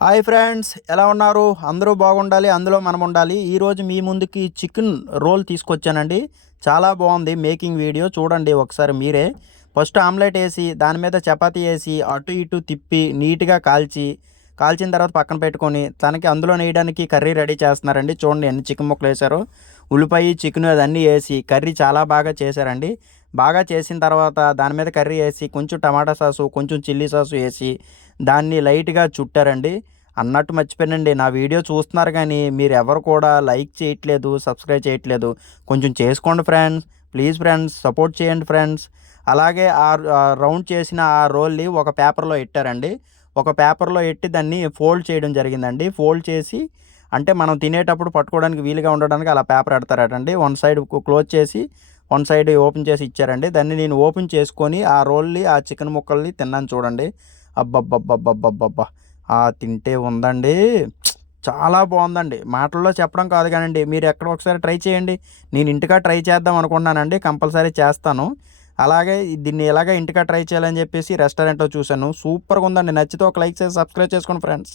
Hi friends, ఎలా ఉన్నారు? అందరూ బాగుండాలి, అందులో మనం ఉండాలి. ఈరోజు మీ ముందుకి చికెన్ రోల్ తీసుకొచ్చానండి. చాలా బాగుంది మేకింగ్ వీడియో, చూడండి ఒకసారి మీరే. ఫస్ట్ ఆమ్లెట్ వేసి దాని మీద చపాతీ వేసి అటు ఇటు తిప్పి నీట్గా కాల్చిన తర్వాత పక్కన పెట్టుకొని తనకి అందులో వేయడానికి కర్రీ రెడీ చేస్తున్నారండి. చూడండి ఎన్ని చికెన్ ముక్కలు వేశారు. ఉల్లిపాయ చికెన్ అదన్నీ వేసి కర్రీ చాలా బాగా చేశారండి. బాగా చేసిన తర్వాత దాని మీద కర్రీ వేసి కొంచెం టమాటా సాసు కొంచెం చిల్లీ సాసు వేసి దాన్ని లైట్గా చుట్టారండి. అన్నట్టు మర్చిపోయానండి, నా వీడియో చూస్తున్నారు కానీ మీరు ఎవరు కూడా లైక్ చేయట్లేదు, సబ్స్క్రైబ్ చేయట్లేదు. కొంచెం చేసుకోండి ఫ్రెండ్స్, ప్లీజ్ ఫ్రెండ్స్, సపోర్ట్ చేయండి ఫ్రెండ్స్. అలాగే రౌండ్ చేసిన ఆ రోల్ని ఒక పేపర్లో పెట్టారండి. ఒక పేపర్లో పెట్టి దాన్ని ఫోల్డ్ చేయడం జరిగిందండి. ఫోల్డ్ చేసి అంటే మనం తినేటప్పుడు పట్టుకోవడానికి వీలుగా ఉండడానికి అలా పేపర్ పెడతారటండి. వన్ సైడ్ క్లోజ్ చేసి వన్ సైడ్ ఓపెన్ చేసి ఇచ్చారండి. దాన్ని నేను ఓపెన్ చేసుకొని ఆ రోల్ని ఆ చికెన్ ముక్కల్ని తిన్నాను చూడండి. అబ్బబ్బబ్బబ్బబ్బబ్బబ్బా! తింటే ఉందండి. చాలా బాగుందండి. మాటల్లో చెప్పడం కాదు కానండి, మీరు ఎక్కడ ఒకసారి ట్రై చేయండి. నేను ఇంటికా ట్రై చేద్దాం అనుకున్నానండి, కంపల్సరీ చేస్తాను. అలాగే దీన్ని ఎలాగ ఇంటికా ట్రై చేయాలని చెప్పేసి రెస్టారెంట్లో చూశాను. సూపర్గా ఉందండి. నచ్చితే ఒక లైక్ చేసి సబ్స్క్రైబ్ చేసుకోండి ఫ్రెండ్స్.